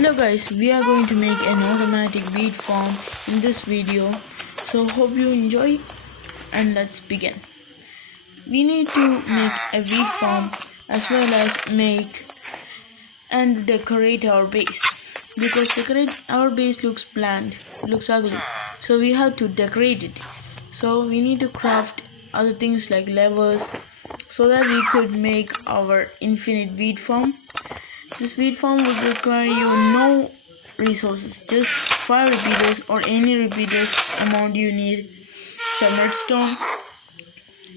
Hello guys, we are going to make an automatic wheat farm in this video. So hope you enjoy and let's begin. We need to make a wheat farm as well as make and decorate our base. Because decorate our base looks bland, looks ugly. So we have to decorate it. So we need to craft other things like levers so that we could make our infinite wheat farm. This wheat farm would require you no resources, just 5 repeaters or any repeaters amount you need, some redstone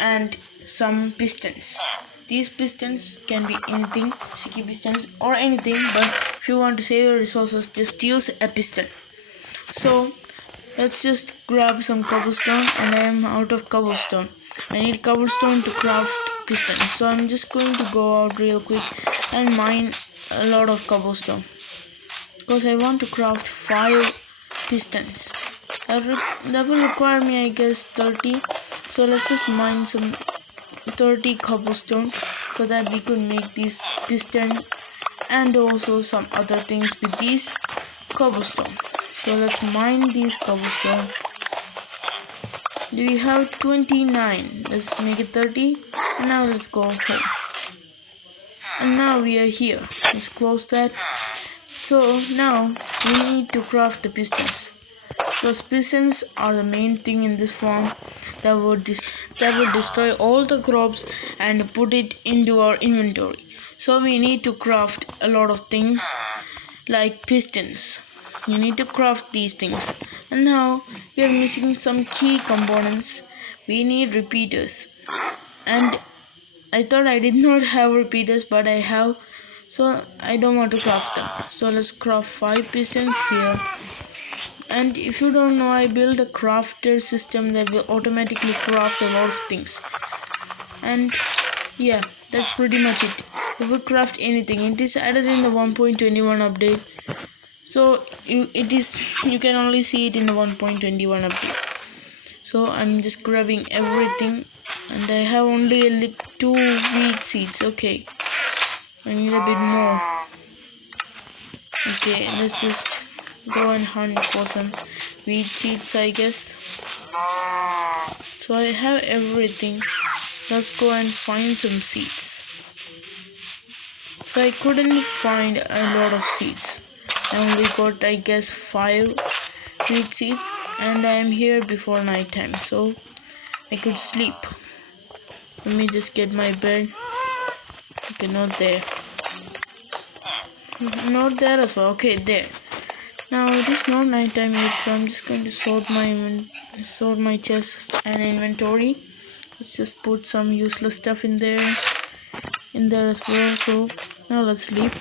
and some pistons. These pistons can be anything, sticky pistons or anything, but if you want to save your resources, just use a piston. So let's just grab some cobblestone, and I am out of cobblestone. I need cobblestone to craft pistons, so I'm just going to go out real quick and mine a lot of cobblestone because I want to craft 5 pistons. That will require me, I guess, 30. So let's just mine some 30 cobblestone so that we could make this piston and also some other things with these cobblestone. So let's mine these cobblestone. Do we have 29? Let's make it 30. And now let's go home. And now we are here. Let's close that. So now we need to craft the pistons, because pistons are the main thing in this farm that will destroy all the crops and put it into our inventory. So we need to craft a lot of things like pistons. You need to craft these things. And now we are missing some key components. We need repeaters, and I thought I did not have repeaters, but I have, so I don't want to craft them. So let's craft 5 pistons here. And if you don't know, I built a crafter system that will automatically craft a lot of things. And yeah, that's pretty much it. It will craft anything. It is added in the 1.21 update. So you can only see it in the 1.21 update. So I'm just grabbing everything, and I have only 2 wheat seeds. Okay, I need a bit more. Okay, let's just go and hunt for some wheat seeds, I guess. So I have everything. Let's go and find some seeds. So I couldn't find a lot of seeds. I only got, I guess, 5 wheat seeds, and I am here before night time, so I could sleep. Let me just get my bed. Okay, not there. Not there as well. Okay, there. Now it is not night time yet, so I'm just going to sort my chest and inventory. Let's just put some useless stuff in there as well. So now let's sleep.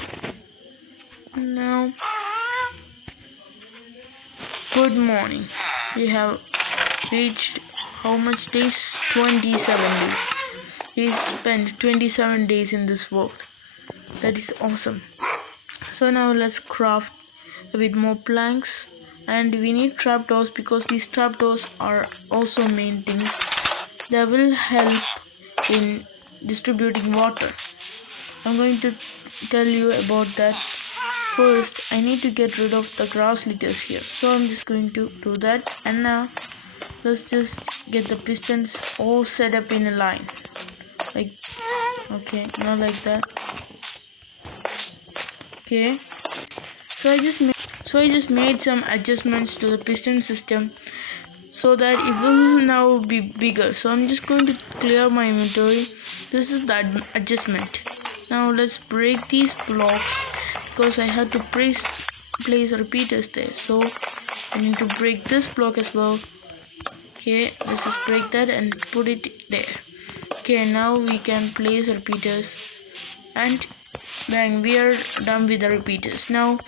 Now, good morning. We have reached how much days? 27 days. We spent 27 days in this world. That is awesome. So now let's craft a bit more planks, and we need trapdoors because these trapdoors are also main things that will help in distributing water. I'm going to tell you about that. First, I need to get rid of the grass litters here, so I'm just going to do that. And now let's just get the pistons all set up in a line, like, okay, not like that. Okay, so I just made some adjustments to the piston system so that it will now be bigger. So I'm just going to clear my inventory. This is the adjustment. Now let's break these blocks because I had to place repeaters there. So I need to break this block as well. Okay, let's just break that and put it there. Okay, now we can place repeaters, and bang, we are done with the repeaters. Now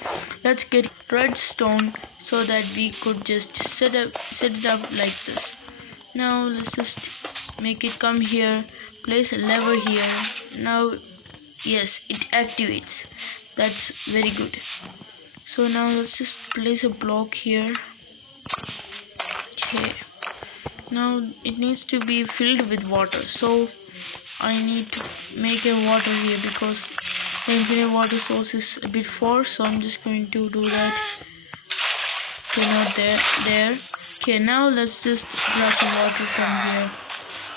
let's get redstone so that we could just set it up like this. Now let's just make it come here, place a lever here. Now yes, it activates. That's very good. So now let's just place a block here. Okay, now it needs to be filled with water, so I need to make a water here because the infinite water source is a bit far, so I'm just going to do that. Okay, not there. Okay, now let's just grab some water from here,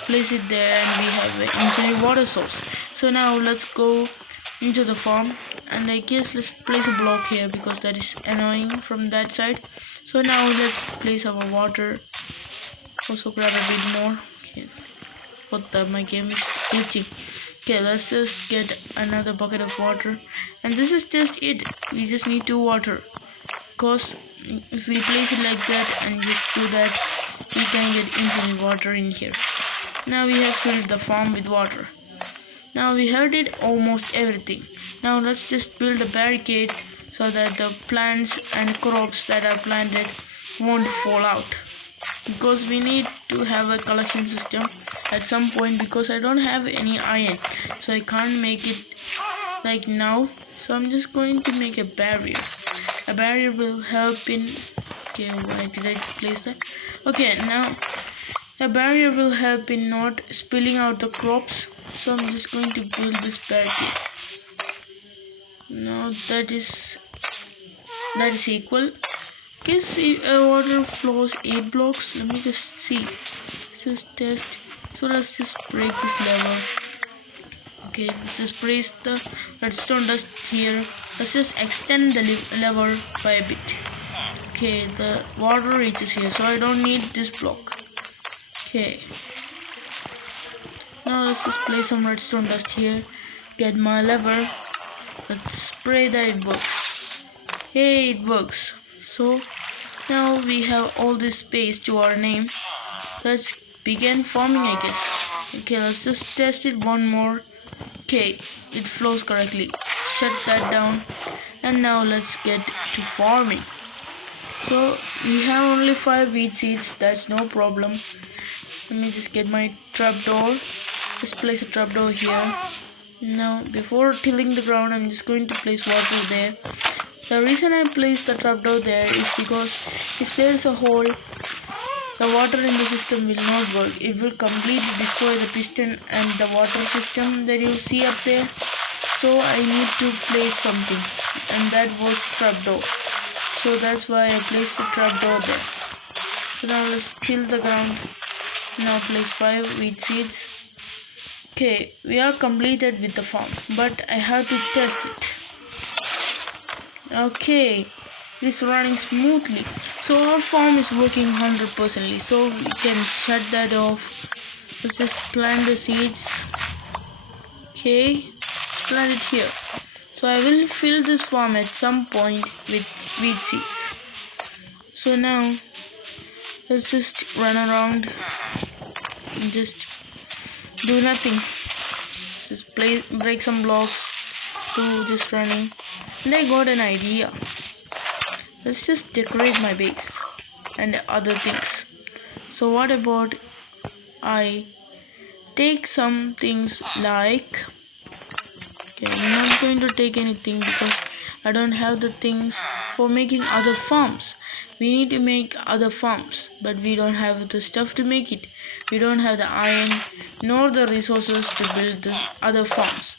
place it there, and we have an infinite water source. So now let's go into the farm, and I guess let's place a block here because that is annoying from that side. So now let's place our water. Also grab a bit more. Okay, what the, my game is glitching. Okay, let's just get another bucket of water, and this is just it. We just need to water, because if we place it like that and just do that, we can get infinite water in here. Now we have filled the farm with water. Now we have did almost everything. Now let's just build a barricade so that the plants and crops that are planted won't fall out, because we need to have a collection system at some point, because I don't have any iron, so I can't make it like now. So I'm just going to make a barrier. A barrier will help in, okay, why did I place that? Okay, now a barrier will help in not spilling out the crops, so I'm just going to build this barricade. Now that is equal. Guess water flows 8 blocks. Let me just see. Let's just test. So let's just break this lever. Okay, let's just place the redstone dust here. Let's just extend the lever by a bit. Okay, the water reaches here, so I don't need this block. Okay, now let's just place some redstone dust here. Get my lever. Let's spray that it works. Hey, it works. So now we have all this space to our name. Let's begin farming, I guess. Okay, let's just test it one more. Okay, it flows correctly. Shut that down. And now let's get to farming. So we have only 5 wheat seeds. That's no problem. Let me just get my trapdoor. Let's place a trapdoor here. Now before tilling the ground, I'm just going to place water there. The reason I placed the trapdoor there is because if there is a hole, the water in the system will not work. It will completely destroy the piston and the water system that you see up there. So I need to place something, and that was trapdoor. So that's why I placed the trapdoor there. So now let's till the ground. Now place 5 wheat seeds. Okay, we are completed with the farm, but I have to test it. Okay, it is running smoothly. So our farm is working 100%, so we can shut that off. Let's just plant the seeds. Okay, let's plant it here. So I will fill this farm at some point with wheat seeds. So now let's just run around and just do nothing. Just break some blocks, do just running. And I got an idea. Let's just decorate my base and other things. So what about I take some things like, okay, I'm not going to take anything because I don't have the things for making other farms. We need to make other farms, but we don't have the stuff to make it. We don't have the iron nor the resources to build this other farms.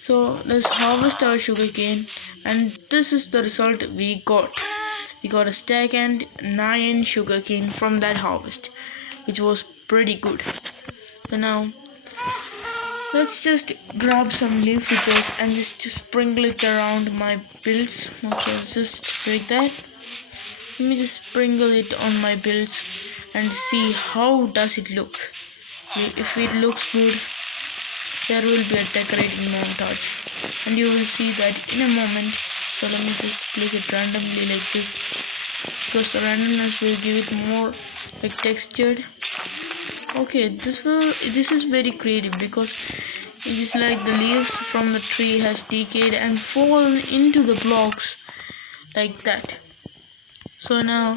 So let's harvest our sugarcane, and this is the result we got. We got a stack and 9 sugarcane from that harvest, which was pretty good. So now let's just grab some leaf litters and just sprinkle it around my builds. Okay, let's just break that. Let me just sprinkle it on my builds and see how does it look. If it looks good, there will be a decorating montage, and you will see that in a moment. So let me just place it randomly like this, because the randomness will give it more like textured. Okay, this is very creative, because it is like the leaves from the tree has decayed and fallen into the blocks like that. So now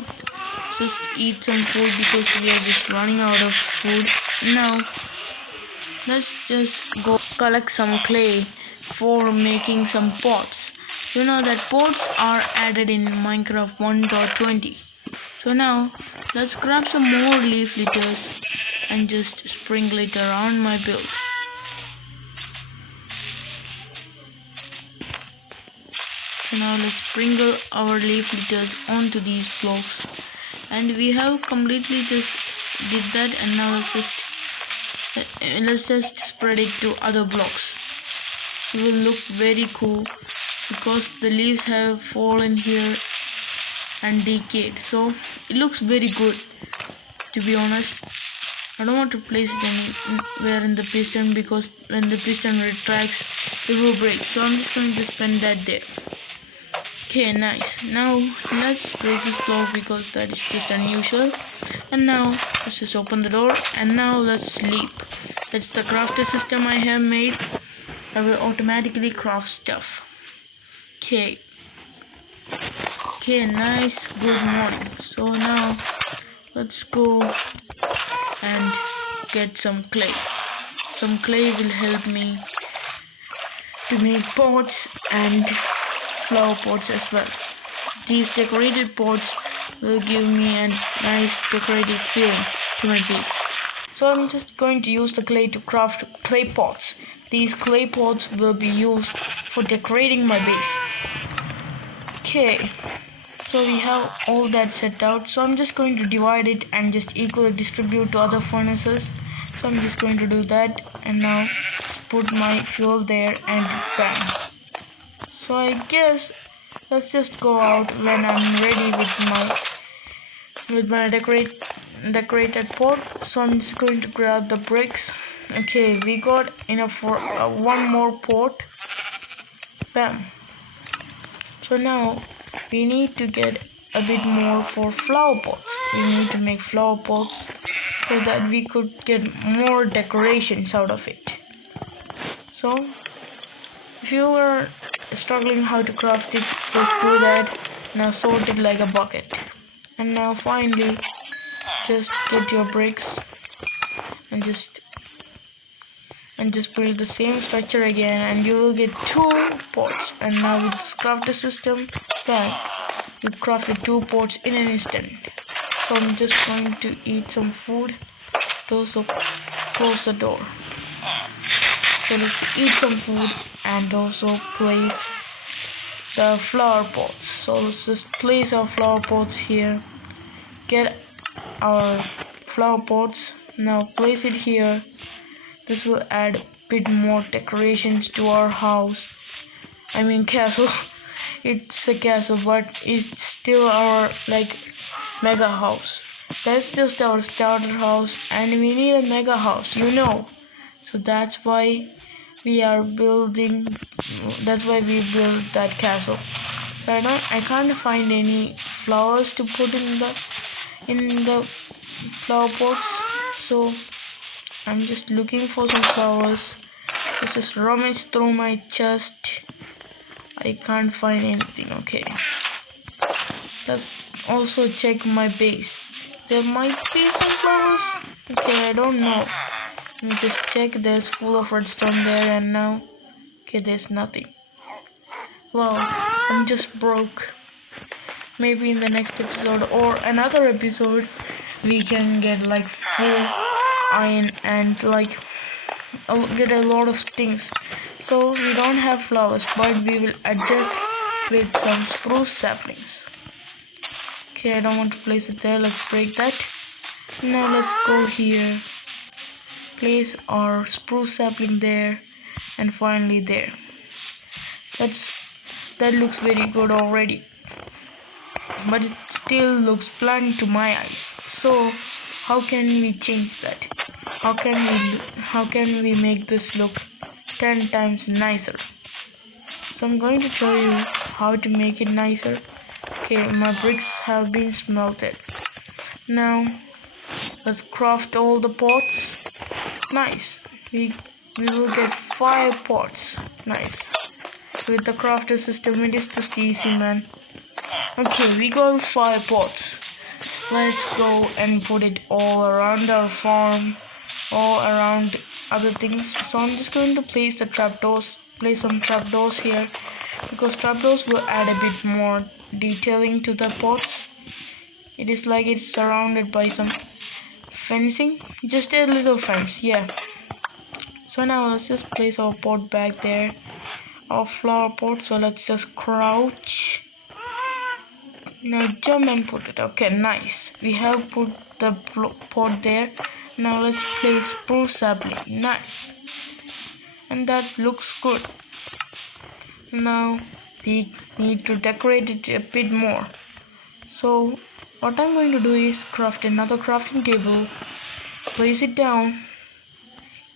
just eat some food because we are just running out of food. Now let's just go collect some clay for making some pots. You know that pots are added in Minecraft 1.20. So now let's grab some more leaf litters and just sprinkle it around my build. So now let's sprinkle our leaf litters onto these blocks, and we have completely just did that, and now let's just spread it to other blocks. It will look very cool because the leaves have fallen here and decayed, so it looks very good. To be honest, I don't want to place it anywhere in the piston because when the piston retracts it will break, so I'm just going to spend that there. Okay, nice. Now let's break this block because that is just unusual. And now let's just open the door, and now let's sleep. That's the crafter system I have made. I will automatically craft stuff. Okay, nice. Good morning. So now let's go and get some clay. Some clay will help me to make pots and flower pots as well. These decorated pots will give me a nice decorative feeling to my base. So I'm just going to use the clay to craft clay pots. These clay pots will be used for decorating my base. Okay, so we have all that set out. So I'm just going to divide it and just equally distribute to other furnaces. So I'm just going to do that, and now just put my fuel there and bam. So I guess let's just go out when I'm ready with my decorated pot. So I'm just going to grab the bricks. Okay, we got enough for one more pot. Bam. So now we need to get a bit more for flower pots. We need to make flower pots so that we could get more decorations out of it. So if you were struggling how to craft it, just do that. Now sort it like a bucket. And now finally just get your bricks and just build the same structure again, and you will get 2 pots. And now with this crafter system, bang, you crafted 2 pots in an instant. So I'm just going to eat some food. Also close the door. So let's eat some food and also place the flower pots. So let's just place our flower pots here. Get our flower pots. Now place it here. This will add a bit more decorations to our house. I mean castle. It's a castle, but it's still our mega house. That's just our starter house, and we need a mega house, you know. So that's why we build that castle. But I can't find any flowers to put in the flower pots, so I'm just looking for some flowers. Let's just rummage through my chest. I can't find anything. Okay, let's also check my base. There might be some flowers. Okay, I don't know. Let me just check. There's full of redstone there, and now okay, there's nothing. Wow, I'm just broke. Maybe in the next episode or another episode we can get full iron and get a lot of things. So we don't have flowers, but we will adjust with some spruce saplings. Okay, I don't want to place it there. Let's break that. Now let's go here, place our spruce sapling there, and finally there. That looks very good already, but it still looks bland to my eyes. So how can we change that? How can we make this look 10 times nicer? So I'm going to tell you how to make it nicer. Okay, my bricks have been smelted. Now let's craft all the pots. Nice. We will get 5 pots. Nice. With the crafter system it is just easy, man. Okay, we got 5 pots. Let's go and put it all around our farm, all around other things. So I'm just going to place some trapdoors here, because trapdoors will add a bit more detailing to the pots. It is like it's surrounded by some fencing, just a little fence, yeah. So now let's just place our pot back there. our flower pot. So let's just crouch. Now jump and put it. Okay, nice. We have put the pot there. Now let's place spruce sapling. Nice. And that looks good. Now we need to decorate it a bit more. So what I'm going to do is craft another crafting table, place it down,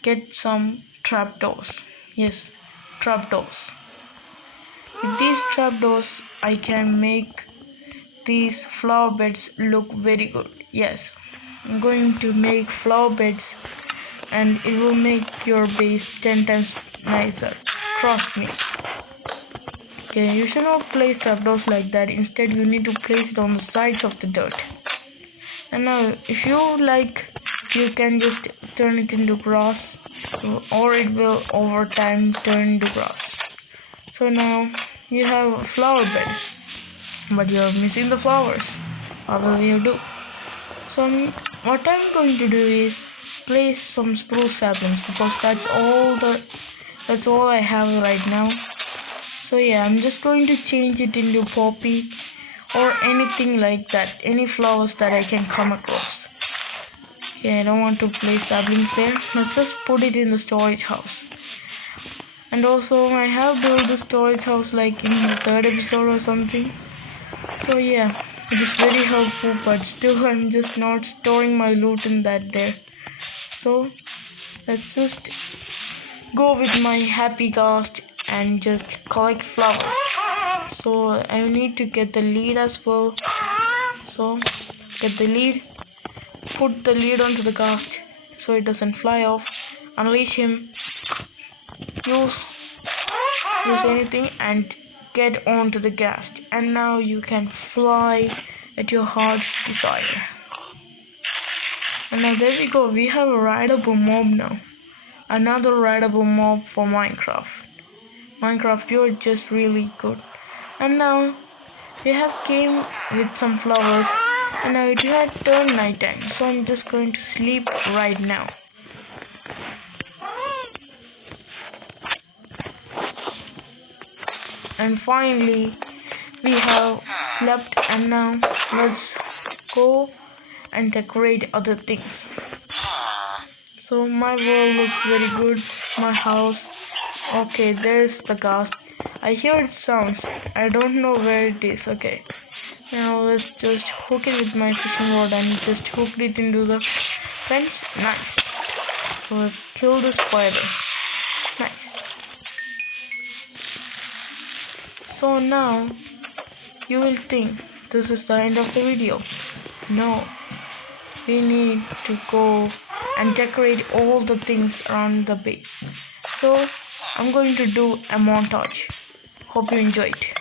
get some trapdoors. Yes, trapdoors. With these trapdoors I can make these flower beds look very good. Yes, I'm going to make flower beds and it will make your base 10 times nicer. Trust me. Okay, you should not place trapdoors like that. Instead, you need to place it on the sides of the dirt. And now, if you like, you can just turn it into grass, or it will over time turn into grass. So now you have a flower bed, but you're missing the flowers. What will you do? So what I'm going to do is place some spruce saplings because that's all I have right now. So yeah, I'm just going to change it into poppy or anything like that, any flowers that I can come across. Okay, I don't want to place saplings there. Let's just put it in the storage house. And also I have built the storage house like in the 3rd episode or something. So yeah, it is very helpful, but still I'm just not storing my loot in that there. So let's just go with my happy ghast and just collect flowers. So I need to get the lead as well. So get the lead, put the lead onto the ghast so it doesn't fly off, unleash him, use anything and get onto the ghast, and now you can fly at your heart's desire. And now there we go, we have a rideable mob now. Another rideable mob for Minecraft. Minecraft, you're just really good. And now we have came with some flowers, and now it had turned nighttime, so I'm just going to sleep right now. And finally we have slept, and now let's go and decorate other things. So my world looks very good, my house. Okay, there's the ghast. I hear it sounds. I don't know where it is. Okay, now let's just hook it with my fishing rod and just hook it into the fence. Nice. So let's kill the spider. Nice. So now you will think this is the end of the video. No, we need to go and decorate all the things around the base. So I'm going to do a montage. Hope you enjoy it.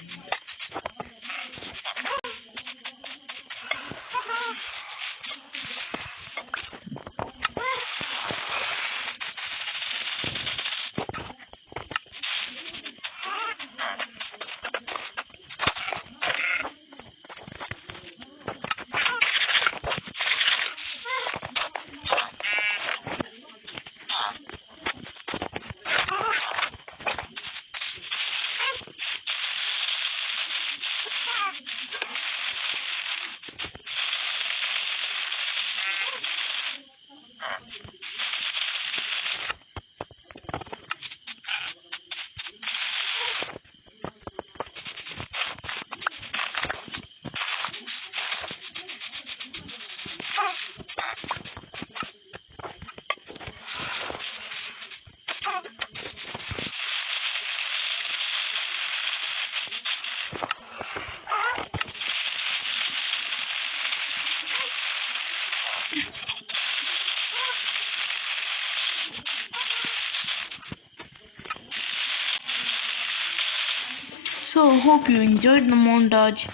So hope you enjoyed the montage.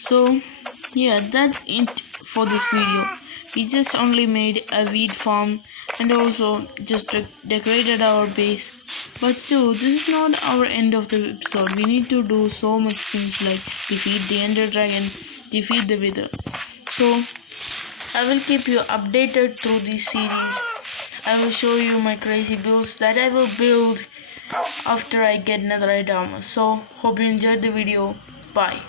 So yeah, that's it for this video. We just only made a wheat farm and also just decorated our base. But still, this is not our end of the episode. We need to do so much things like defeat the ender dragon, defeat the wither. So I will keep you updated through this series. I will show you my crazy builds that I will build after I get netherite armor. So hope you enjoyed the video. Bye.